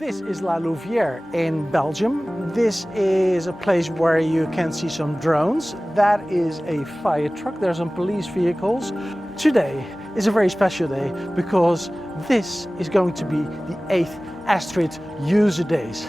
This is La Louvière in Belgium. This is a place where you can see some drones. That is a fire truck. There's some police vehicles. Today is a very special day because this is going to be the 8th ASTRID user days.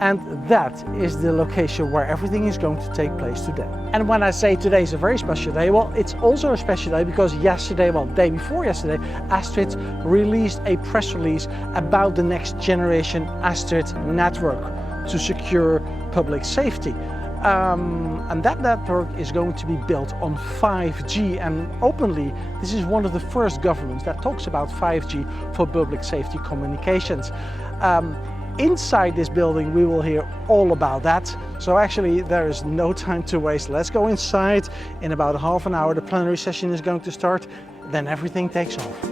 And that is the location where everything is going to take place today. And when I say today is a very special day, well, it's also a special day because yesterday, well, day before yesterday, ASTRID released a press release about the next generation ASTRID network to secure public safety. And that network is going to be built on 5G, and openly, this is one of the first governments that talks about 5G for public safety communications. Inside this building we will hear all about that. So actually there is no time to waste. Let's go inside. In about half an hour the plenary session is going to start. Then everything takes off.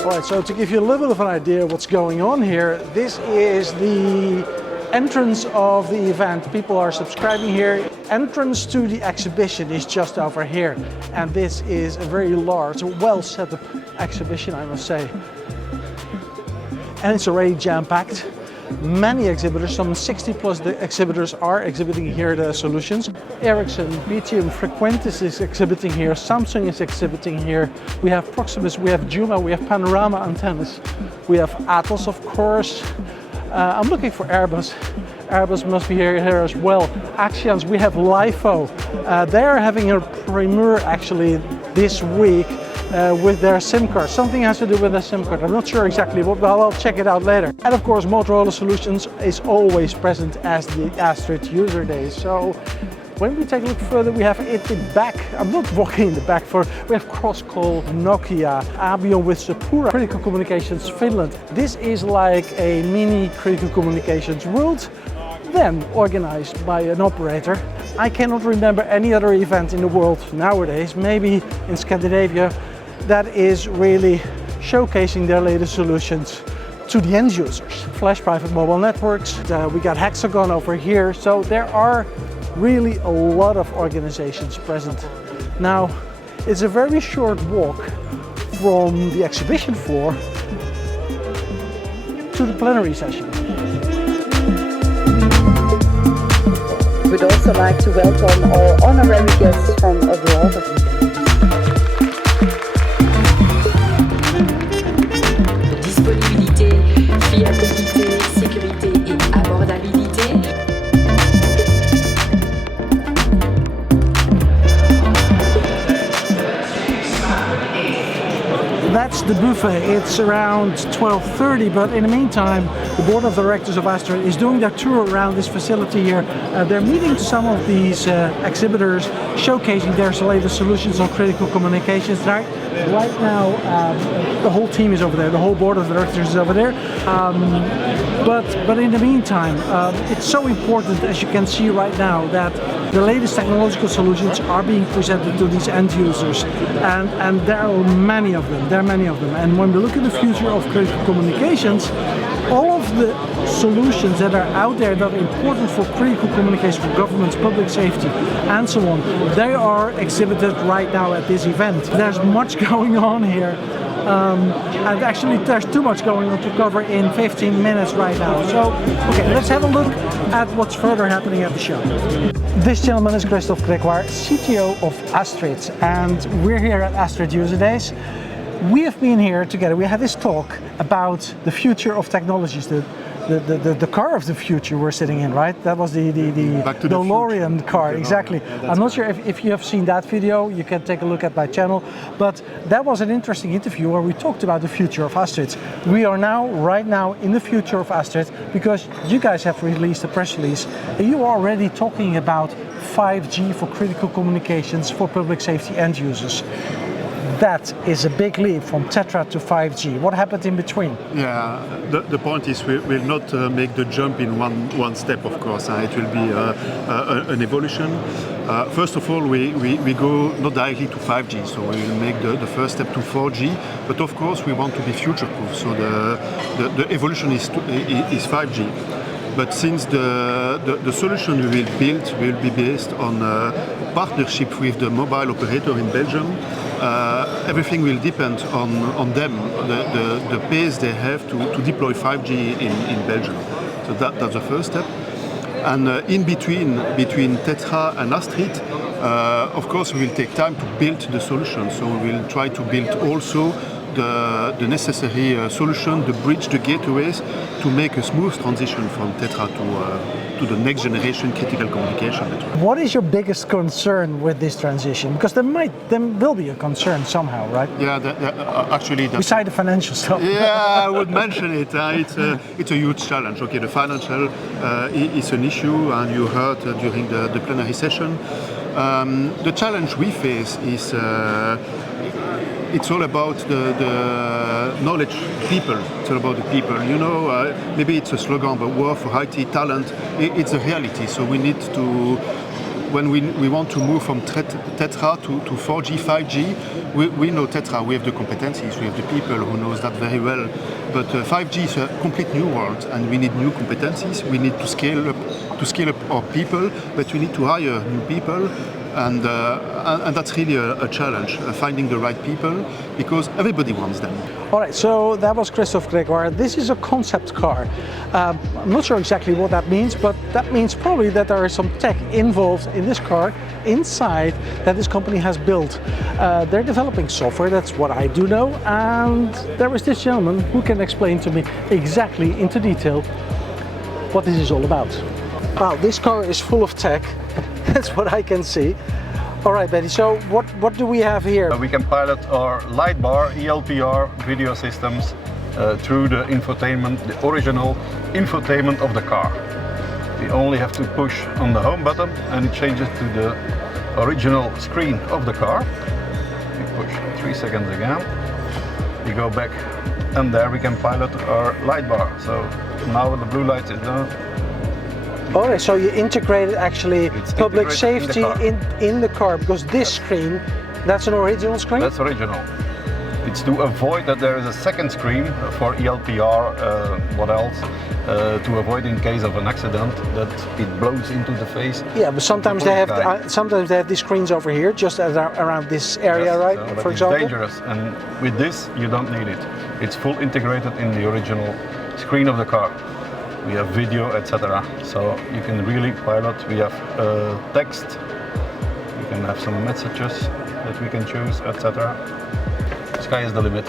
Alright, so to give you a little bit of an idea of what's going on here, this is the entrance of the event. People are subscribing here. Entrance to the exhibition is just over here, and this is a very large, well set up exhibition, I must say, and it's already jam-packed. Many exhibitors, some 60 plus the exhibitors are exhibiting here the solutions. Ericsson, BTM, Frequentis is exhibiting here, Samsung is exhibiting here, we have Proximus, we have Juma, we have Panorama antennas, we have Atos of course. I'm looking for Airbus. Airbus must be here as well. Axians, we have LIFO. They are having a premiere actually this week with their SIM card. Something has to do with their SIM card. I'm not sure exactly what, but I'll check it out later. And of course, Motorola Solutions is always present as the ASTRID user days. So when we take a look further, we have it in back. I'm not walking in the back for. We have Crosscall, Nokia, Abion with Sapura, Critical Communications Finland. This is like a mini Critical Communications World, then organized by an operator. I cannot remember any other event in the world nowadays, maybe in Scandinavia, that is really showcasing their latest solutions to the end users. Flash private mobile networks, we got Hexagon over here, so there are really a lot of organizations present. Now, it's a very short walk from the exhibition floor to the plenary session. We'd also like to welcome our honorary guests from abroad. Disponibilité, fiabilité, sécurité et abordabilité. That's the buffet. It's around 12:30, but in the meantime, the board of directors of ASTRID is doing their tour around this facility here. They're meeting some of these exhibitors, showcasing their latest solutions on critical communications. Right now, the whole team is over there. The whole board of directors is over there. But in the meantime, it's so important, as you can see right now, that the latest technological solutions are being presented to these end users, and there are many of them. There are many of them. And when we look at the future of critical communications, all of the solutions that are out there that are important for critical communication, for governments, public safety, and so on, they are exhibited right now at this event. There's much going on here. And actually there's too much going on to cover in 15 minutes right now. So, okay, let's have a look at what's further happening at the show. This gentleman is Christophe Gregoire, CTO of ASTRID, and we're here at ASTRID User Days. We have been here together, we had this talk about the future of technologies, the car of the future we're sitting in, right? That was the DeLorean car, exactly. Yeah, I'm not sure if you have seen that video, you can take a look at my channel, but that was an interesting interview where we talked about the future of ASTRID. We are now, right now, in the future of ASTRID because you guys have released a press release and you are already talking about 5G for critical communications for public safety end users. That is a big leap from Tetra to 5G. What happened in between? Yeah, the point is we will not make the jump in one step, of course. It will be an evolution. First of all, we go not directly to 5G, so we will make the first step to 4G. But of course, we want to be future-proof, so the evolution is 5G. But since the solution we will build will be based on a partnership with the mobile operator in Belgium, everything will depend on them, the pace they have to deploy 5G in Belgium. So that's the first step. And in between Tetra and ASTRID, of course, we will take time to build the solution. So we will try to build also the necessary solution, the bridge, the gateways, to make a smooth transition from Tetra to the next generation critical communication network. What is your biggest concern with this transition? Because there will be a concern somehow, right? Yeah, actually, beside the financial stuff. Yeah, I would mention it. It's a huge challenge. Okay, the financial is an issue, and you heard during the plenary session. The challenge we face is it's all about the knowledge people. It's all about the people. You know, maybe it's a slogan, but war for IT talent, it's a reality. So we need to, when we want to move from Tetra to 4G, 5G, we know Tetra, we have the competencies, we have the people who knows that very well. But 5G is a complete new world, and we need new competencies. We need to scale up our people, but we need to hire new people. And that's really a challenge, finding the right people, because everybody wants them. All right, so that was Christophe Gregoire. This is a concept car. I'm not sure exactly what that means, but that means probably that there is some tech involved in this car inside that this company has built. They're developing software, that's what I do know, and there is this gentleman who can explain to me exactly into detail what this is all about. Wow, this car is full of tech. That's what I can see. All right, Betty, so what do we have here? We can pilot our light bar, ELPR video systems through the infotainment, the original infotainment of the car. We only have to push on the home button and it changes to the original screen of the car. We push 3 seconds again. We go back and there we can pilot our light bar. So now the blue light is done. Alright, so you integrated actually public safety in the car, because this screen, that's an original screen? That's original. It's to avoid that there is a second screen for ELPR, what else, to avoid in case of an accident that it blows into the face. Yeah, but sometimes they have these screens over here, just around this area, yes, right? So for example. It's dangerous, and with this you don't need it. It's full integrated in the original screen of the car. We have video, etc. So you can really pilot. We have text. You can have some messages that we can choose, etc. Sky is the limit.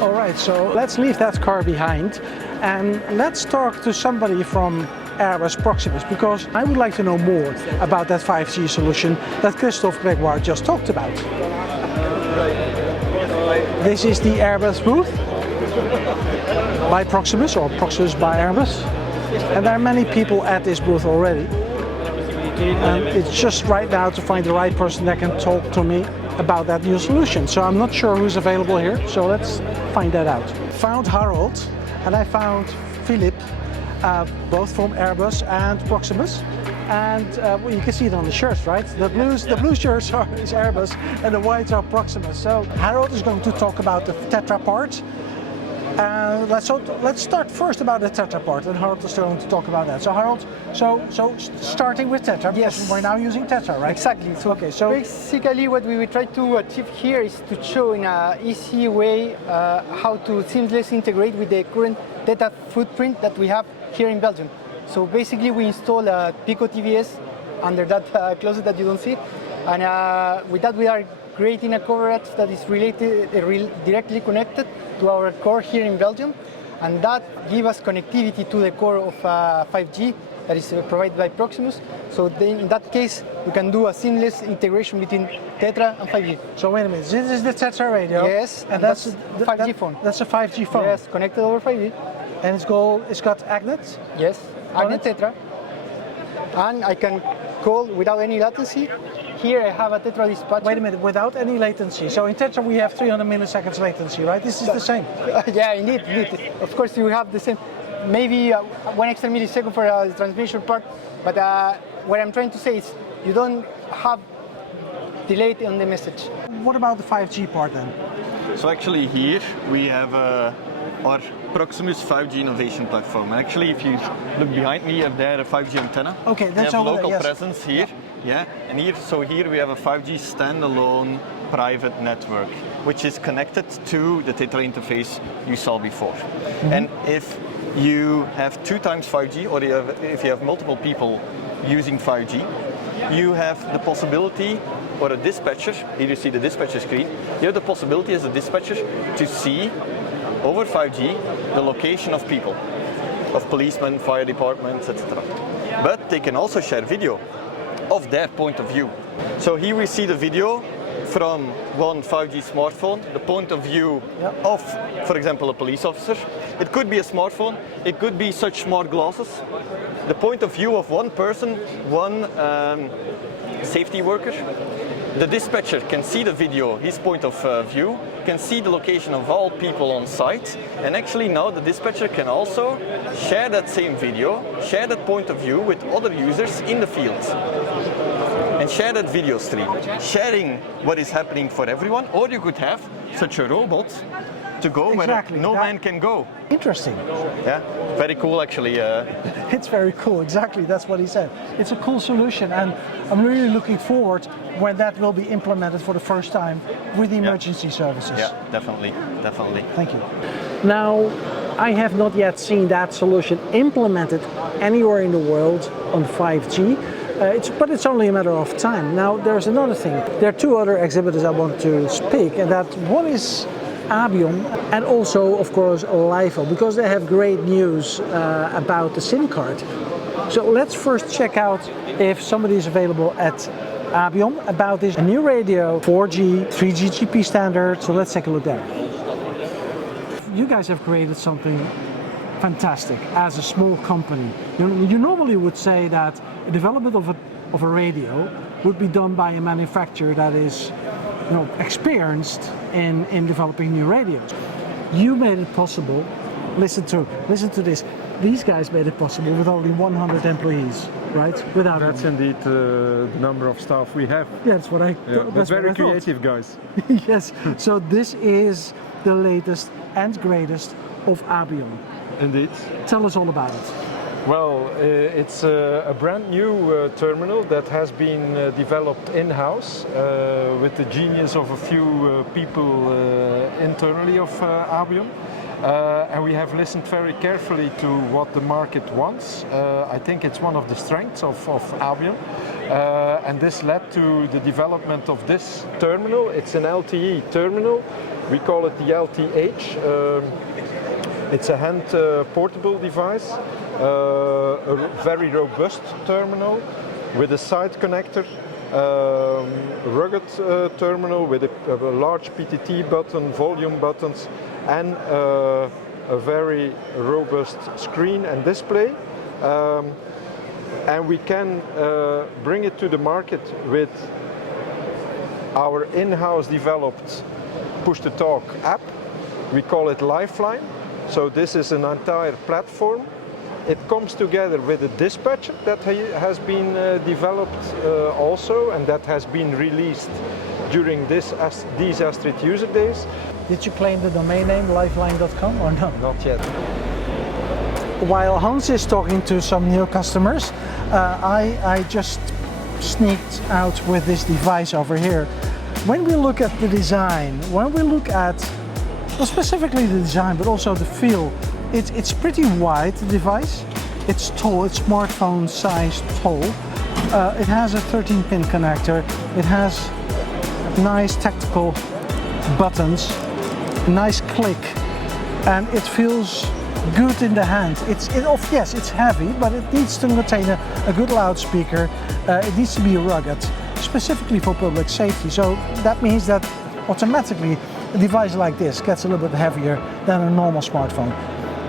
All right, so let's leave that car behind and let's talk to somebody from Airbus Proximus, because I would like to know more about that 5G solution that Christophe Gregoire just talked about. This is the Airbus booth by Proximus, or Proximus by Airbus, and there are many people at this booth already, and it's just right now to find the right person that can talk to me about that new solution. So I'm not sure who's available here, so let's find that out. Found Harold and I found Philip, both from Airbus and Proximus, and well, you can see it on the shirts, right? The blue shirts is Airbus and the whites are Proximus. So Harold is going to talk about the Tetra part. Let's start first about the Tetra part, and Harold is going to talk about that. So Harold, so starting with Tetra, because we're now using Tetra, right? Exactly. So, okay, so basically what we will try to achieve here is to show in an easy way how to seamlessly integrate with the current data footprint that we have here in Belgium. So basically we install a Pico TVS under that closet that you don't see, and with that we are creating a coverage that is directly connected to our core here in Belgium, and that gives us connectivity to the core of 5G that is provided by Proximus. So then in that case, we can do a seamless integration between Tetra and 5G. So wait a minute, this is the Tetra radio? Yes, and that's the 5G phone. That's a 5G phone? Yes, connected over 5G. And it's got Agnet? Yes, Agnet Tetra. And I can call without any latency. Here I have a Tetra dispatcher. Wait a minute, without any latency. So in Tetra we have 300 milliseconds latency, right? This is the same. Yeah, indeed. Of course you have the same, maybe 1 extra millisecond for the transmission part, but what I'm trying to say is you don't have delay on the message. What about the 5G part then? So actually here we have our Proximus 5G innovation platform. And actually, if you look behind me, you have there a 5G antenna. Okay, that's we have a over there, local yes. presence here. Yeah, and here we have a 5G standalone private network, which is connected to the Tte interface you saw before. And if you have 2 times 5G, or if you have multiple people using 5G, you have the possibility, or a dispatcher, here you see the dispatcher screen, you have the possibility as a dispatcher to see over 5G the location of people, of policemen, fire departments, etc. But they can also share video of their point of view. So here we see the video from one 5G smartphone, the point of view of, for example, a police officer. It could be a smartphone, it could be such smart glasses. The point of view of one person, one safety worker. The dispatcher can see the video, his point of view, can see the location of all people on site, and actually now the dispatcher can also share that same video, share that point of view with other users in the field, and share that video stream, sharing what is happening for everyone. Or you could have such a robot to go where no man can go. Interesting. Yeah, very cool actually. It's very cool, exactly, that's what he said. It's a cool solution, and I'm really looking forward when that will be implemented for the first time with the emergency services. Yeah, definitely. Thank you. Now, I have not yet seen that solution implemented anywhere in the world on 5G, but it's only a matter of time. Now, there's another thing. There are 2 other exhibitors I want to speak, and that one is Abion and also, of course, LIFO, because they have great news about the SIM card. So let's first check out if somebody is available at Abion about this new radio, 4G, 3GPP standard. So let's take a look there. You guys have created something fantastic as a small company. You normally would say that the development of a radio would be done by a manufacturer that is experienced in developing new radios. You made it possible. Listen to this. These guys made it possible with only 100 employees, right? Without that's indeed the number of staff we have. Yeah, that's what I. Yeah, that's very what I creative guys. Yes. So this is the latest and greatest of Abion. Indeed. Tell us all about it. Well, it's a brand new terminal that has been developed in-house with the genius of a few people internally of Abion. And we have listened very carefully to what the market wants. I think it's one of the strengths of Abion. And this led to the development of this terminal. It's an LTE terminal. We call it the LTH. It's a hand portable device, a very robust terminal with a side connector, rugged terminal with a large PTT button, volume buttons, and a very robust screen and display. And we can bring it to the market with our in-house developed push-to-talk app. We call it Lifeline. So this is an entire platform. It comes together with a dispatcher that has been developed also, and that has been released during these ASTRID user days. Did you claim the domain name lifeline.com or no? Not yet. While Hans is talking to some new customers, I just sneaked out with this device over here. When we look at the design, when we look at well, specifically the design, but also the feel, it's pretty wide, the device. It's tall, it's smartphone size tall. It has a 13-pin connector. It has nice tactical buttons, nice click, and it feels good in the hand. Yes, it's heavy, but it needs to contain a good loudspeaker. It needs to be rugged, specifically for public safety. So that means that automatically a device like this gets a little bit heavier than a normal smartphone.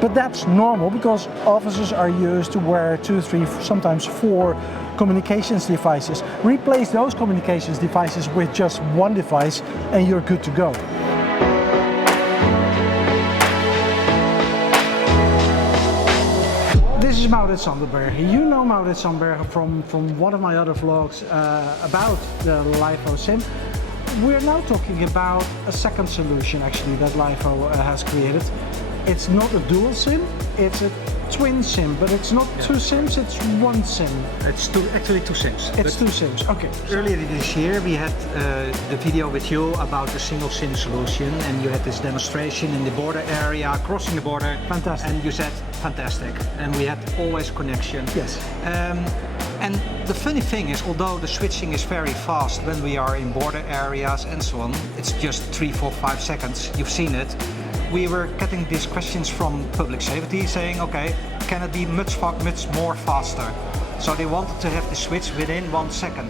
But that's normal because officers are used to wear 2, 3, sometimes 4 communications devices. Replace those communications devices with just one device and you're good to go. This is Maurits Sanderberg. You know Maurits Sanderberg from one of my other vlogs about the LIFO SIM. We're now talking about a second solution actually that LIFO has created. it's not a dual SIM, it's a twin SIM, but it's not two SIMs, it's one SIM. It's actually two SIMs. It's two SIMs, okay. Earlier this year we had the video with you about the single SIM solution, and you had this demonstration in the border area, crossing the border. Fantastic. And you said, fantastic. And we had always connection. Yes. And the funny thing is, although the switching is very fast when we are in border areas and so on, it's just 3, 4, 5 seconds, you've seen it. We were getting these questions from public safety saying, okay, can it be much more faster? So they wanted to have the switch within 1 second.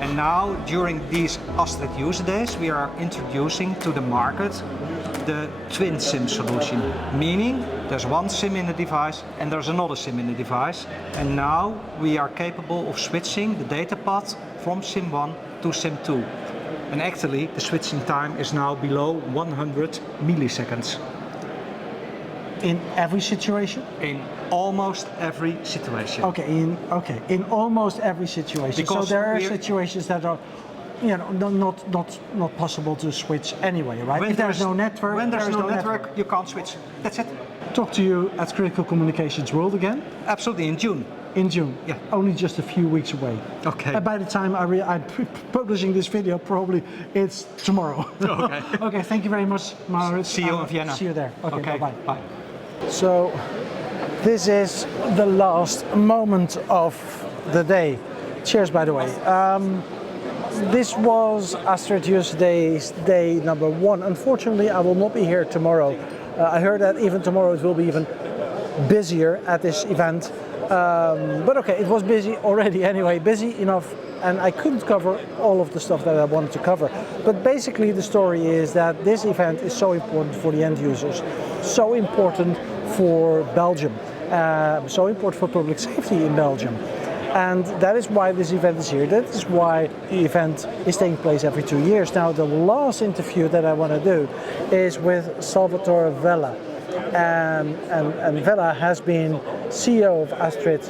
And now, during these ASTRID user days, we are introducing to the market the twin SIM solution, meaning there's one SIM in the device and there's another SIM in the device. And now we are capable of switching the data path from SIM 1 to SIM 2. And actually, the switching time is now below 100 milliseconds. In every situation? In almost every situation. Okay, in almost every situation. Because so there are situations that are, you know, not possible to switch anyway, right? When if there's no network, when there's no network, you can't switch. That's it. Talk to you at Critical Communications World again. Absolutely, in June. In June, yeah, only just a few weeks away. Okay. By the time I'm publishing this video, probably it's tomorrow. Okay. Okay. Thank you very much, Maurits. See you in Vienna. See you there. Okay. Bye. Bye. So, this is the last moment of the day. Cheers, by the way. This was ASTRID User Days day number 1. Unfortunately, I will not be here tomorrow. I heard that even tomorrow it will be even busier at this event. But okay, it was busy already anyway, busy enough, and I couldn't cover all of the stuff that I wanted to cover. But basically the story is that this event is so important for the end users, so important for Belgium, so important for public safety in Belgium. And that is why this event is here. That is why the event is taking place every 2 years. Now, the last interview that I want to do is with Salvatore Vella. And Vella has been CEO of ASTRID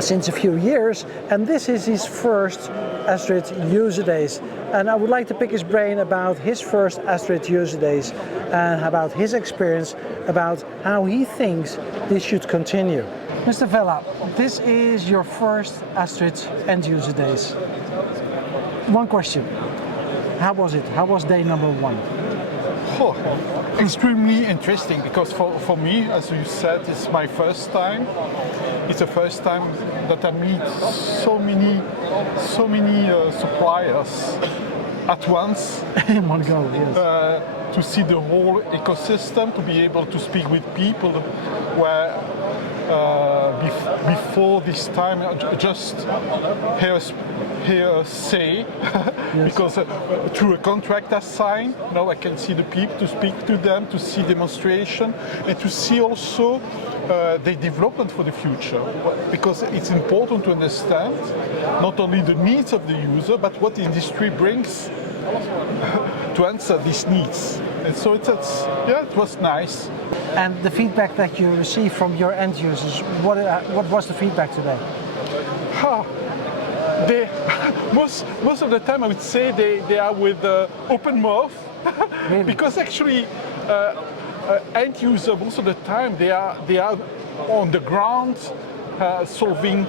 since a few years, and this is his first ASTRID User Days. And I would like to pick his brain about his first ASTRID User Days and about his experience, about how he thinks this should continue. Mr. Vella, this is your first ASTRID End User Days. One question. How was it? How was day number 1? Oh, extremely interesting, because for me, as you said, it's my first time. It's the first time that I meet so many suppliers at once. In one go, yes. To see the whole ecosystem, to be able to speak with people where before this time just hear say, yes. Because through a contract I signed, now I can see the people, to speak to them, to see demonstration, and to see also the development for the future. Because it's important to understand not only the needs of the user, but what the industry brings to answer these needs. And so it was nice. And the feedback that you received from your end users, what was the feedback today? Most of the time I would say they are with open mouth. Really? Because actually end user, most of the time they are on the ground solving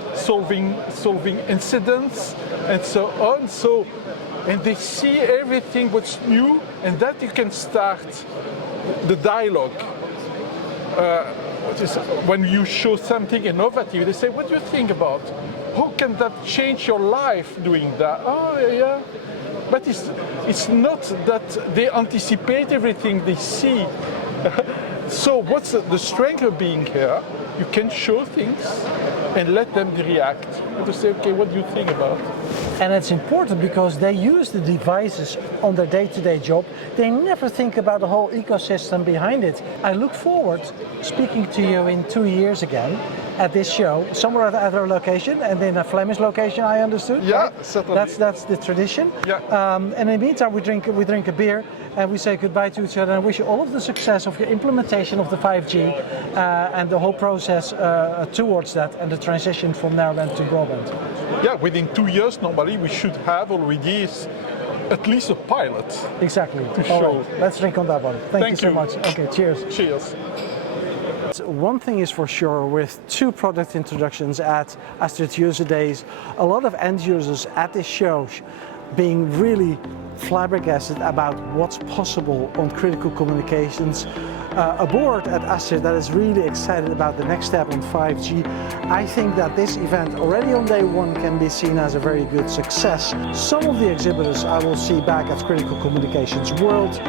incidents and so on. And they see everything what's new, and that you can start the dialogue. When you show something innovative, they say, what do you think about? How can that change your life doing that? Oh, yeah. But it's not that they anticipate everything they see. So what's the strength of being here? You can show things and let them react. And to say, okay, what do you think about? And it's important because they use the devices on their day-to-day job. They never think about the whole ecosystem behind it. I look forward speaking to you in 2 years again at this show, somewhere at another location, and in a Flemish location, I understood. Yeah, right? certainly. That's the tradition. Yeah. And in the meantime, we drink a beer and we say goodbye to each other and wish you all of the success of your implementation of the 5G and the whole process towards that and the transition from narrowband to broadband. Yeah, within 2 years normally we should have already at least a pilot. Exactly. To All show. right. Let's drink on that one. Thank you so much. Okay, cheers. Cheers. One thing is for sure, with 2 product introductions at ASTRID User Days, a lot of end users at this show being really flabbergasted about what's possible on critical communications. A board at ASTRID that is really excited about the next step on 5G. I think that this event already on day 1 can be seen as a very good success. Some of the exhibitors I will see back at Critical Communications World.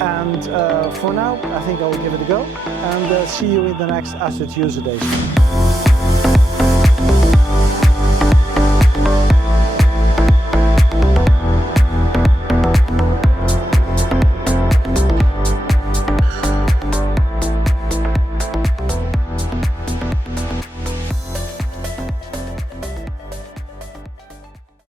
And for now, I think I'll give it a go and see you in the next ASTRID User Days.